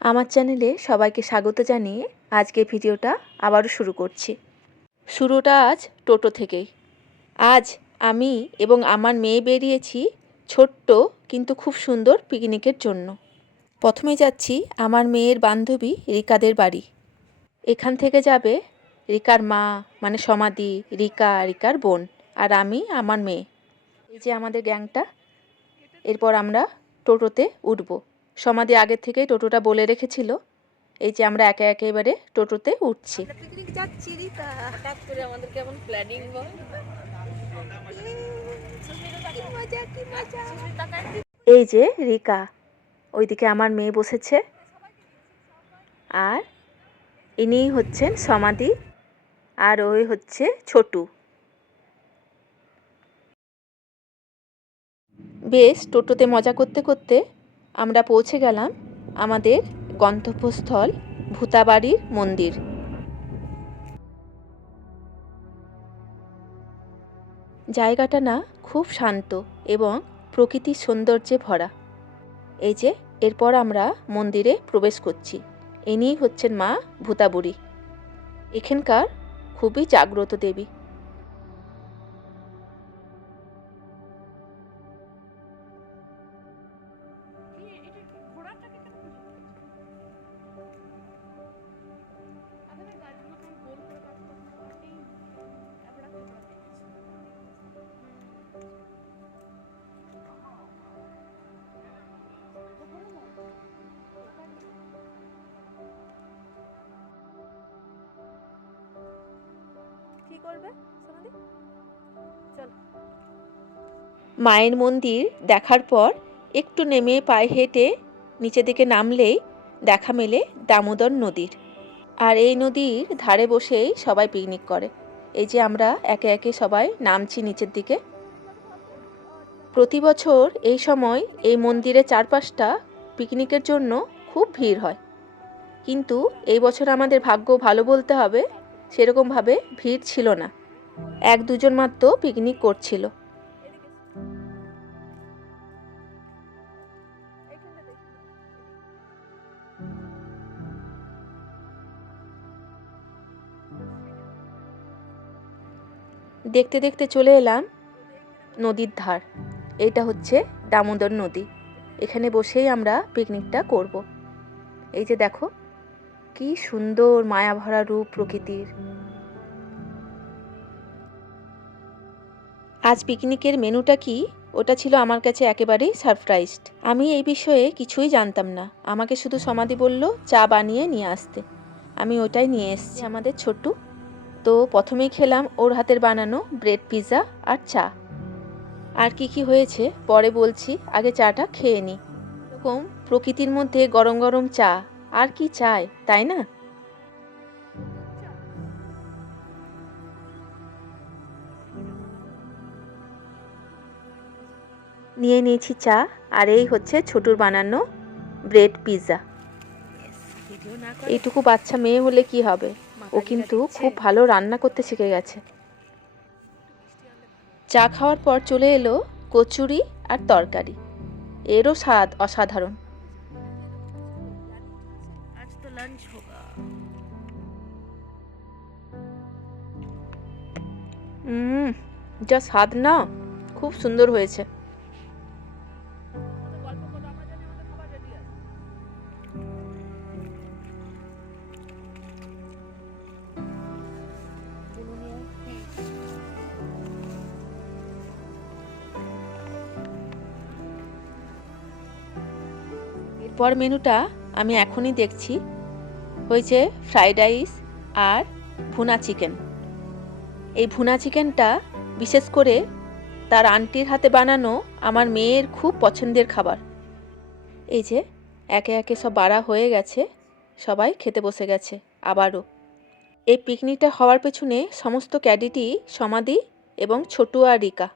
আমার চ্যানেলে সবাইকে স্বাগত জানিয়ে আজকের ভিডিওটা আবারও শুরু করছি। শুরুটা আজ টোটো থেকেই। আজ আমি এবং আমার মেয়ে বেরিয়েছি ছোট্ট কিন্তু খুব সুন্দর পিকনিকের জন্য। প্রথমে যাচ্ছি আমার মেয়ের বান্ধবী রিকাদের বাড়ি। এখান থেকে যাবে রিকার মা মানে সমাধি, রিকার বোন, আর আমি আমার মেয়ে। এই যে আমাদের গ্যাংটা। এরপর আমরা টোটোতে উঠব। সমাধি আগের থেকেই টোটোটা বলে রেখেছিল। এই যে আমরা একে একে এবারে টোটোতে উঠছি। পিকনিক যাচ্ছি রিকা, হঠাৎ করে আমাদের কেমন প্ল্যানিং হয়। এই যে রিকা, ওইদিকে আমার মেয়ে বসেছে, আর ইনিই হচ্ছেন সমাধি, আর ওই হচ্ছে ছোটু। বেশ টোটোতে মজা করতে করতে আমরা পৌঁছে গেলাম আমাদের গন্তব্যস্থল ভূতাবাড়ির মন্দির। জায়গাটা না খুব শান্ত এবং প্রকৃতির সৌন্দর্যে ভরা। এই যে এরপর আমরা মন্দিরে প্রবেশ করছি। ইনিই হচ্ছেন মা ভূতাবুড়ি, এখানকার খুবই জাগ্রত দেবী। মায়ের মন্দির দেখার পর একটু নেমে পায়ে হেঁটে নিচে দিকে নামলেই দেখা মেলে দামোদর নদীর। আর এই নদীর ধারে বসেই সবাই পিকনিক করে। এই যে আমরা একে একে সবাই নামছি নিচের দিকে। প্রতি বছর এই সময় এই মন্দিরের চারপাশটা পিকনিকের জন্য খুব ভিড় হয়, কিন্তু এই বছর আমাদের ভাগ্য ভালো বলতে হবে, সেরকমভাবে ভিড় ছিল না। এক দুজন মাত্র পিকনিক করছিল। দেখতে দেখতে চলে এলাম নদীর ধার। এইটা হচ্ছে দামোদর নদী। এখানে বসেই আমরা পিকনিকটা করব। এই যে দেখো কি সুন্দর মায়াভরা রূপ প্রকৃতির। আজ পিকনিকের মেনুটা কি, ওটা ছিল আমার কাছে একেবারেই সারপ্রাইজড। আমি এই বিষয়ে কিছুই জানতাম না। আমাকে শুধু সমাধি বলল চা বানিয়ে নিয়ে আসতে, আমি ওটাই নিয়ে এসেছি। আমাদের ছোট্টু তো প্রথমেই খেলাম ওর হাতের বানানো ব্রেড পিৎজা আর চা। আর কি কি হয়েছে পরে বলছি, আগে চাটা খেয়ে নিই। এরকম প্রকৃতির মধ্যে গরম গরম চা, আর কি চাই, তাই না? নিয়ে নিয়েছি চা, আর এই হচ্ছে ছোটুর বানানো ব্রেড পিৎজা। এইটুকু বাচ্চা মেয়ে হলে কি হবে, ও কিন্তু খুব ভালো রান্না করতে শিখে গেছে। চা খাওয়ার পর চলে এলো কচুরি আর তরকারি। এরও স্বাদ অসাধারণ। যা স্বাদ না, খুব সুন্দর হয়েছে। এরপর মেনুটা আমি এখনই দেখছি, হয়েছে ফ্রাইড রাইস আর ভুনা চিকেন। এই ভুনা চিকেনটা বিশেষ করে তার আন্টির হাতে বানানো আমার মেয়ের খুব পছন্দের খাবার। এই যে একে একে সব বাড়া হয়ে গেছে, সবাই খেতে বসে গেছে আবারও। এই পিকনিকটা হওয়ার পেছনে সমস্ত ক্রেডিটই সমাধি এবং ছোটু আর রিকা।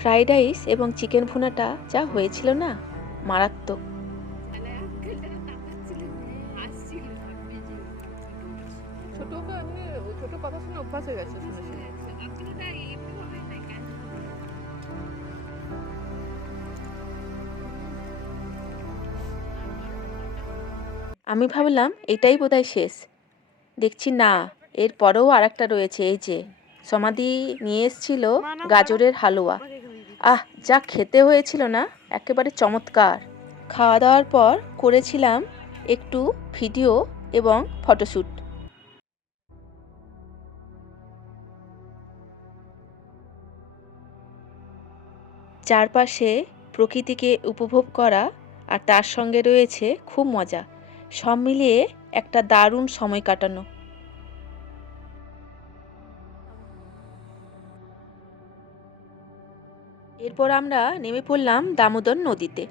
ফ্রাইড রাইস এবং চিকেন ভুনাটা যা হয়েছিল না, মারাত্মক। ছোটকে এমনি ছোট কথা শুনে অভ্যাস হয়ে গেছে শুনে শুনে। আমি ভাবলাম এটাই বোধহয় শেষ, দেখছি না, এর পরেও আর একটা রয়েছে। এই যে সমাধি নিয়ে এসেছিল গাজরের হালুয়া, যা খেতে হয়েছিল না, একেবারে চমৎকার। খাওয়া দাওয়ার পর করেছিলাম একটু ভিডিও এবং ফটোশ্যুট। চারপাশে প্রকৃতিকে উপভোগ করা আর তার সঙ্গে রয়েছে খুব মজা, সব মিলিয়ে একটা দারুণ সময় কাটানো। এরপর আমরা নেমে পড়লাম দামোদর নদীতে।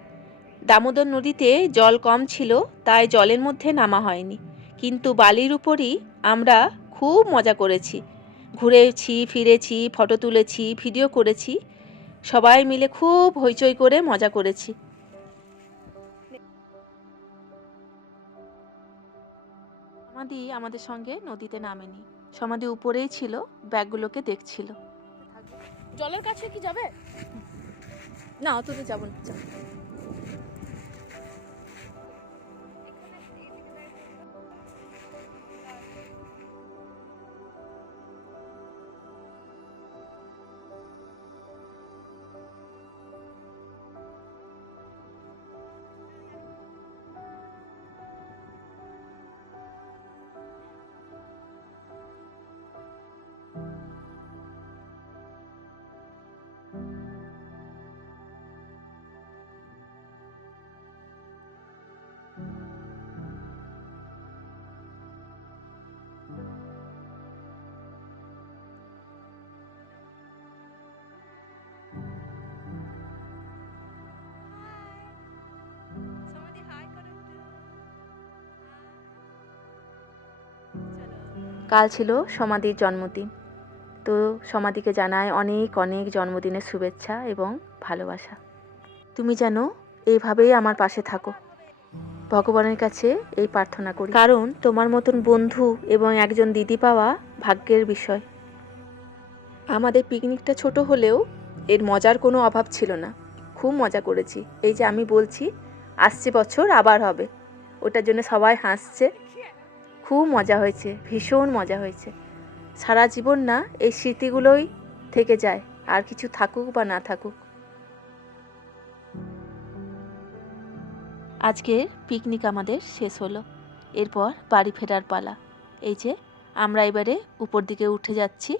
দামোদর নদীতে জল কম ছিল, তাই জলের মধ্যে নামা হয়নি, কিন্তু বালির উপরই আমরা খুব মজা করেছি, ঘুরেছি, ফিরেছি, ফটো তুলেছি, ভিডিও করেছি, সবাই মিলে খুব হইচই করে মজা করেছি। সমাধি আমাদের সঙ্গে নদীতে নামেনি, সমাধি উপরেই ছিল, ব্যাগগুলোকে দেখছিল। জলের কাছে কি যাবে? না অততে যাবো না, যাও। কাল ছিল সমাধির জন্মদিন, তো সমাধিকে জানায় অনেক অনেক জন্মদিনের শুভেচ্ছা এবং ভালোবাসা। তুমি যেন এইভাবেই আমার পাশে থাকো, ভগবানের কাছে এই প্রার্থনা করি, কারণ তোমার মতন বন্ধু এবং একজন দিদি পাওয়া ভাগ্যের বিষয়। আমাদের পিকনিকটা ছোট হলেও এর মজার কোনো অভাব ছিল না, খুব মজা করেছি। এই যে আমি বলছি আসছে বছর আবার হবে, ওটার জন্য সবাই হাসছে। খুব মজা হয়েছে, ভীষণ মজা হয়েছে। সারা জীবন না এই স্মৃতিগুলোই থেকে যায়, আর কিছু থাকুক বা না থাকুক। আজকের পিকনিক আমাদের শেষ হলো, এরপর বাড়ি ফেরার পালা। এই যে আমরা এবারে উপর দিকে উঠে যাচ্ছি।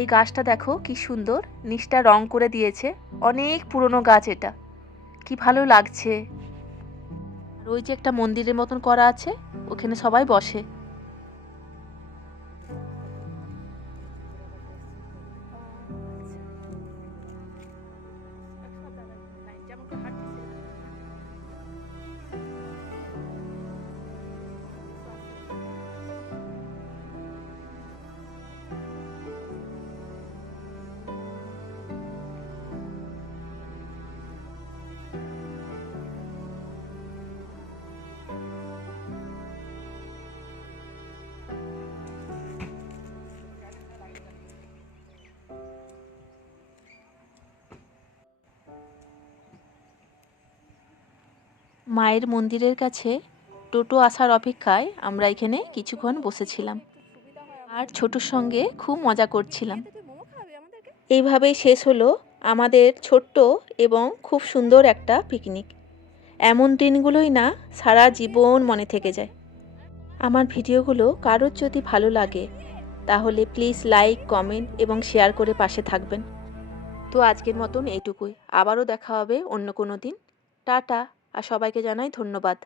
এই গাছটা দেখো কি সুন্দর, নিচটা রং করে দিয়েছে, অনেক পুরনো গাছ এটা, কি ভালো লাগছে। আর ওই যে একটা মন্দিরের মতন করা আছে, ওখানে সবাই বসে। মায়ের মন্দিরের কাছে টোটো আসার অপেক্ষায় আমরা এখানে কিছুক্ষণ বসেছিলাম আর ছোটোর সঙ্গে খুব মজা করছিলাম। এইভাবেই শেষ হলো আমাদের ছোট্ট এবং খুব সুন্দর একটা পিকনিক। এমন দিনগুলোই না সারা জীবন মনে থেকে যায়। আমার ভিডিওগুলো কারোর যদি ভালো লাগে তাহলে প্লিজ লাইক, কমেন্ট এবং শেয়ার করে পাশে থাকবেন। তো আজকের মতন এইটুকুই, আবারও দেখা হবে অন্য কোনো দিন। টাটা, আর সবাইকে জানাই ধন্যবাদ।